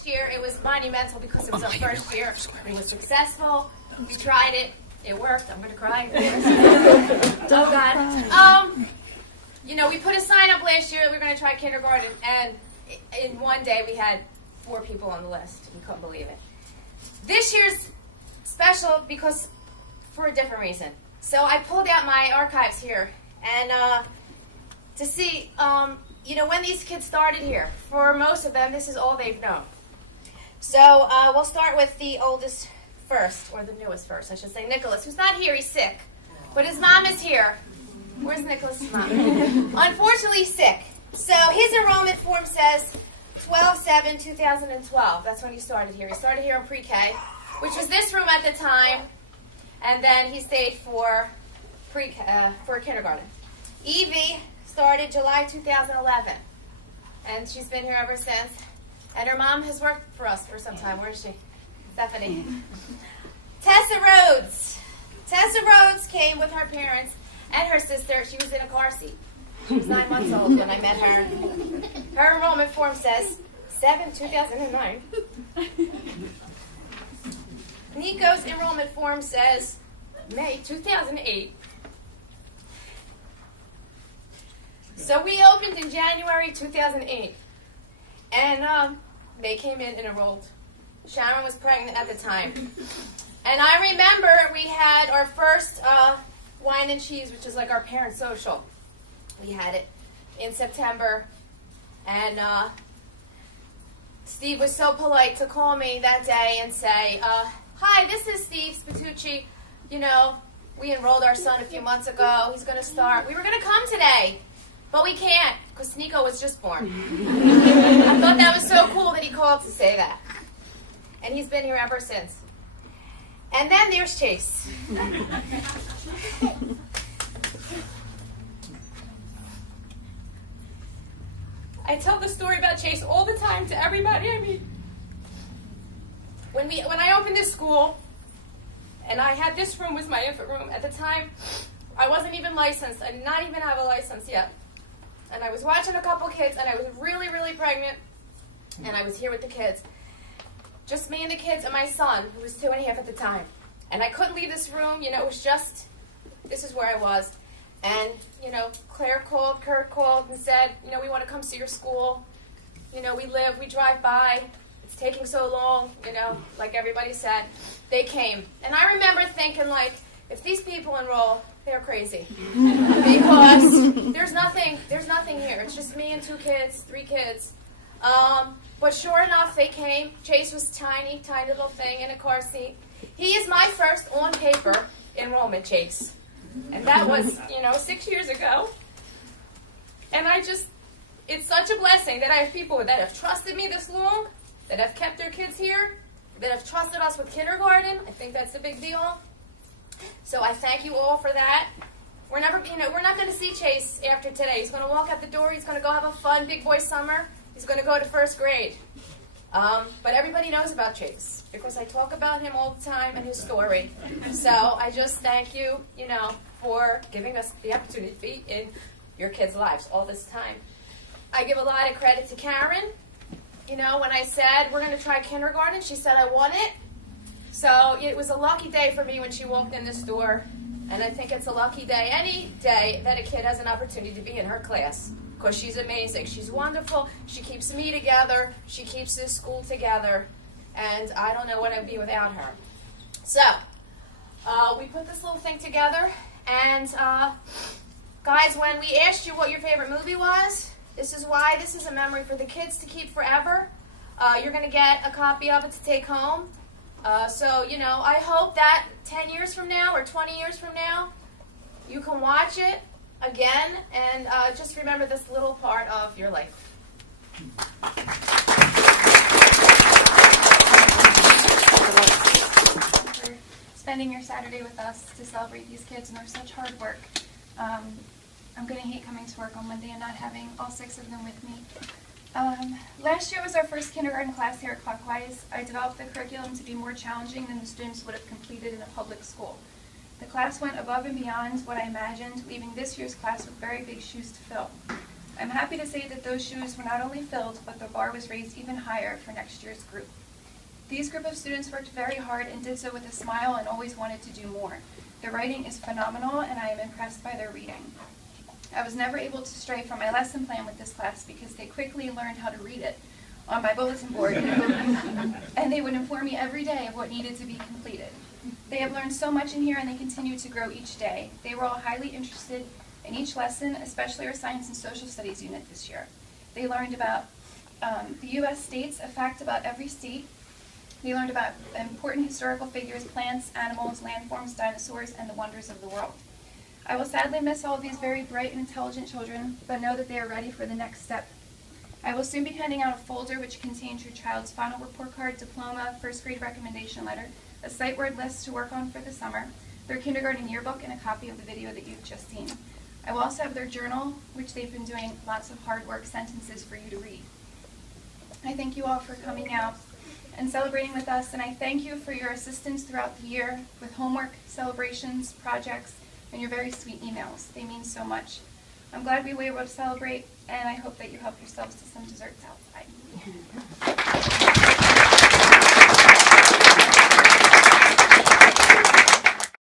last year, it was monumental because it was our first year. It was successful. We tried it. It worked. I'm going to cry. Oh, God. You know, we put a sign up last year that we were going to try kindergarten, and in one day we had 4 people on the list. We couldn't believe it. This year's special because for a different reason. So I pulled out my archives here, and to see, you know, when these kids started here. For most of them, this is all they've known. So we'll start with the oldest first, or the newest first, I should say, Nicholas, who's not here. He's sick, but his mom is here. Where's Nicholas's mom? Unfortunately, he's sick. So his enrollment form says 12/7/2012. That's when he started here. He started here in pre-K, which was this room at the time, and then he stayed for kindergarten. Evie started July 2011, and she's been here ever since. And her mom has worked for us for some time. Where is she? Stephanie. Tessa Rhodes. Tessa Rhodes came with her parents and her sister. She was in a car seat. She was 9 months old when I met her. Her enrollment form says 7/2009. Nico's enrollment form says May 2008. So we opened in January 2008, and they came in and enrolled. Sharon was pregnant at the time. And I remember we had our first wine and cheese, which is like our parent social. We had it in September, and Steve was so polite to call me that day and say, hi, this is Steve Spatucci. You know, we enrolled our son a few months ago. He's going to start. We were going to come today, but we can't because Nico was just born. I thought that was so cool that he called to say that. And he's been here ever since. And then there's Chase. I tell the story about Chase all the time to everybody I meet. When I opened this school, and I had this room was my infant room. At the time, I wasn't even licensed. I did not even have a license yet. And I was watching a couple kids, and I was really, really pregnant. And I was here with the kids. Just me and the kids and my son, who was 2.5 at the time. And I couldn't leave this room. You know, it was just, this is where I was. And, you know, Claire called, Kurt called and said, you know, we want to come see your school. You know, we drive by. It's taking so long, you know, like everybody said. They came. And I remember thinking, like, if these people enroll, they're crazy. Because there's nothing here. It's just me and 2 kids, 3 kids. But sure enough, they came. Chase was tiny little thing in a car seat. He is my first on-paper enrollment, Chase. And that was, you know, 6 years ago. And it's such a blessing that I have people that have trusted me this long, that have kept their kids here, that have trusted us with kindergarten. I think that's a big deal. So I thank you all for that. We're not going to see Chase after today. He's going to walk out the door. He's going to go have a fun big boy summer. He's going to go to 1st grade. But everybody knows about Chase because I talk about him all the time and his story. So I just thank you, you know, for giving us the opportunity to be in your kids' lives all this time. I give a lot of credit to Karen. You know, when I said we're going to try kindergarten, she said I want it. So it was a lucky day for me when she walked in this door. And I think it's a lucky day, any day, that a kid has an opportunity to be in her class. Because she's amazing. She's wonderful. She keeps me together. She keeps this school together. And I don't know what I'd be without her. So, we put this little thing together. And, guys, when we asked you what your favorite movie was, this is why. This is a memory for the kids to keep forever. You're going to get a copy of it to take home. So, you know, I hope that 10 years from now or 20 years from now, you can watch it again, and just remember this little part of your life. For spending your Saturday with us to celebrate these kids and their such hard work. I'm going to hate coming to work on Monday and not having all 6 of them with me. Last year was our first kindergarten class here at Clockwise. I developed the curriculum to be more challenging than the students would have completed in a public school. The class went above and beyond what I imagined, leaving this year's class with very big shoes to fill. I'm happy to say that those shoes were not only filled, but the bar was raised even higher for next year's group. These group of students worked very hard and did so with a smile and always wanted to do more. Their writing is phenomenal, and I am impressed by their reading. I was never able to stray from my lesson plan with this class because they quickly learned how to read it on my bulletin board, and they would inform me every day of what needed to be completed. They have learned so much in here, and they continue to grow each day. They were all highly interested in each lesson, especially our science and social studies unit this year. They learned about the U.S. states, a fact about every state. They learned about important historical figures, plants, animals, landforms, dinosaurs, and the wonders of the world. I will sadly miss all of these very bright and intelligent children, but know that they are ready for the next step. I will soon be handing out a folder which contains your child's final report card, diploma, first grade recommendation letter, a sight word list to work on for the summer, their kindergarten yearbook, and a copy of the video that you've just seen. I will also have their journal, which they've been doing lots of hard work sentences for you to read. I thank you all for coming out and celebrating with us, and I thank you for your assistance throughout the year with homework, celebrations, projects, and your very sweet emails. They mean so much. I'm glad we were able to celebrate, and I hope that you help yourselves to some desserts outside.